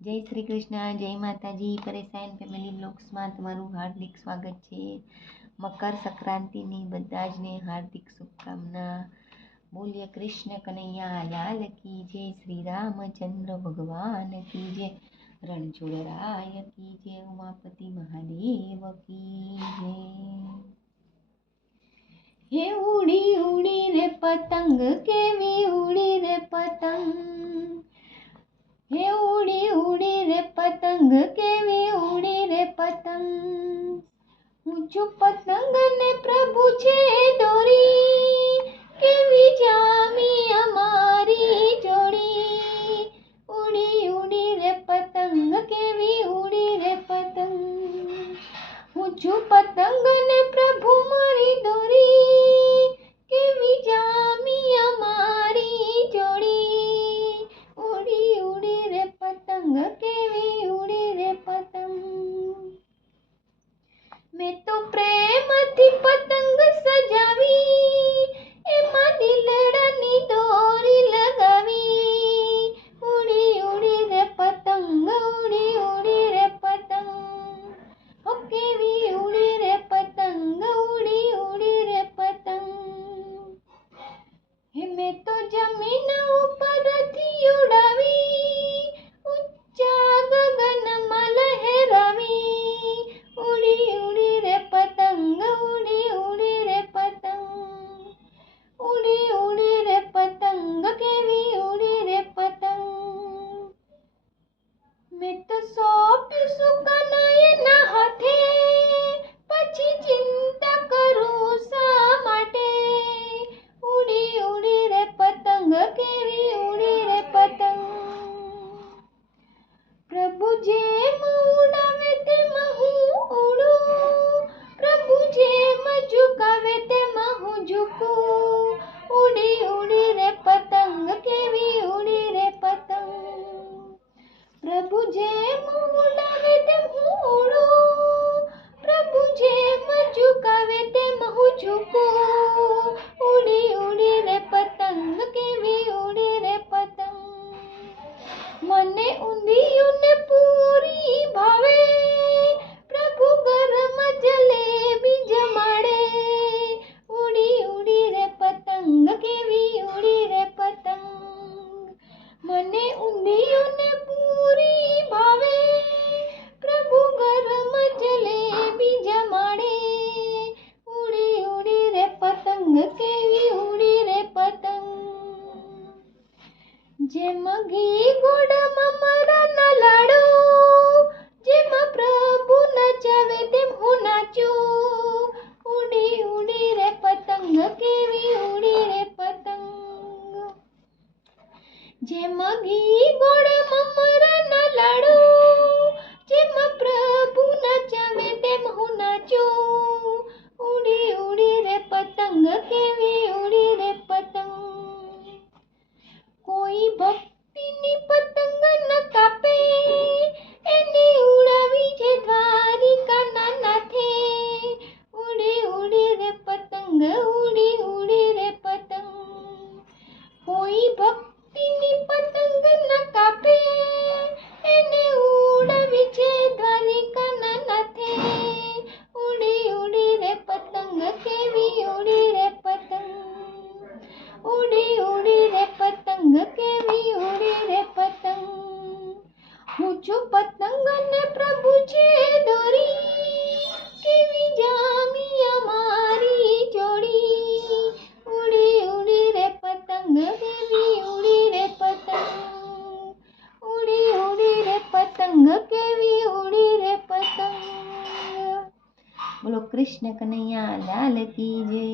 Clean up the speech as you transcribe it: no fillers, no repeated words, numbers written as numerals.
જય શ્રી કૃષ્ણ, જય માતાજી. પરેશાન ફેમિલી બ્લોગ્સમાં તમારું હાર્દિક સ્વાગત છે. મકર સંક્રાંતિની બધા જને હાર્દિક શુભકામના. બોલીએ કૃષ્ણ કનૈયા લાલ કી જય, શ્રી રામચંદ્ર ભગવાન કી જય, રણછોડરાય કી જય, ઉમાપતિ મહાદેવ કી જય. હે ઉડી ઉડી રે પતંગ, કેવી ઉડી રે પતંગ. હે ઉડી ઉડી રે પતંગ, કેવી ઉડી રે પતંગ. ઊંચું પતંગ ને પ્રભુ છે દોરી, કેવી જામી અમારી જોડી. ઉડી ઉડી રે પતંગ, કેવી ઉડી રે પતંગ. ઊંચું પતંગ ને પ્રભુ મારી દોરી, કેવી જામી અમારી જોડી. ઉડી ઉડી રે પતંગ, કેવી ઉડી રે પતંગ. મેં તો પ્રેમથી પતંગ સજાવી, એમાં દિલડાની દોરી લગાવી. ઉડી ઉડી રે પતંગ, ઉડી ઉડી રે પતંગ. ઓ કેવી ઉડી રે પતંગ, ઉડી ઉડી રે પતંગ. હે મેં તો જમીન ઉપરથી ઉડાવી, ઊંચા ગગનમાં લહેરાવી. ઉડી ઉડી રે પતંગ, ઉડી ઉડી રે પતંગ. ઉડી ઉડી રે પતંગ, કેવી ઉડી રે પતંગ. મેં તો સોંપ્યું કનૈયાના હાથે, પછી ચિંતા કરું શા માટે. ઉડી ઉડી રે પતંગ, કેવી ઉડી રે પતંગ. પ્રભુ જેમ ઉડાવે તેમાં હું ઉડું, પ્રભુ જેમ ઝુકાવે તેમાં હું ઝૂકું. ઉડી ઉડી રે પતંગ, કેવી ઉડી રે પતંગ. પ્રભુ જેમ ઉડાવે તેમ હું ઉડું, પ્રભુ જેમ ઝુકાવે તેમ હું ઝૂકું. ઉડી ઉડી રે પતંગ, કેવી ઉડી રે પતંગ. મને ઊંધિયું ને પૂરી ભાવે, પ્રભુ ગરમ જલેબી જમાડે. ઉડી ઉડી રે પતંગ, કેવી ઉડી રે પતંગ. મને ઊંધિયું ને પૂરી ભાવે, પ્રભુ ગરમ જલેબી જમાડે. ઉડી ઉડી રે પતંગ, કેવી ઉડી રે પતંગ. જેમ ઘી ગોળમાં મમરાના લાડુ, જેમાં પ્રભુ નચાવે તેમ હું નાચું. ઉડી ઉડી રે પતંગ, કેવી ઉડી રે પતંગ. જેમ ઘી ગોળમાં મમરાના લાડુ, જેમાં પ્રભુ નચાવે તેમ હું નાચું. ઉડી ઉડી રે પતંગ, કેવી ઉડી રે પતંગ. કોઈ ભક્તિની પતંગ ન કાપે, એને ઉડાવી છે દ્વારિકાના નાથે. ઉડી ઉડી રે પતંગ, ઉડી ઉડી રે પતંગ. કોઈ ભક્તિની પતંગ ન કાપે, એને ઉડાવી છે દ્વારિકાના નાથે. ઉડી ઉડી રે પતંગ, કેવી ઉડી રે પતંગ. ઉડી ઉડી રે પતંગ, કેવી ઉડી રે પતંગ. ઊંચું પતંગ ને પ્રભુ છે દોરી, કેવી જામી અમારી જોડી. ઉડી ઉડી રે પતંગ, કેવી ઉડી રે પતંગ. ઉડી ઉડી રે પતંગ, કેવી ઉડી રે પતંગ. બોલો કૃષ્ણ કનૈયા લાલ કી જય.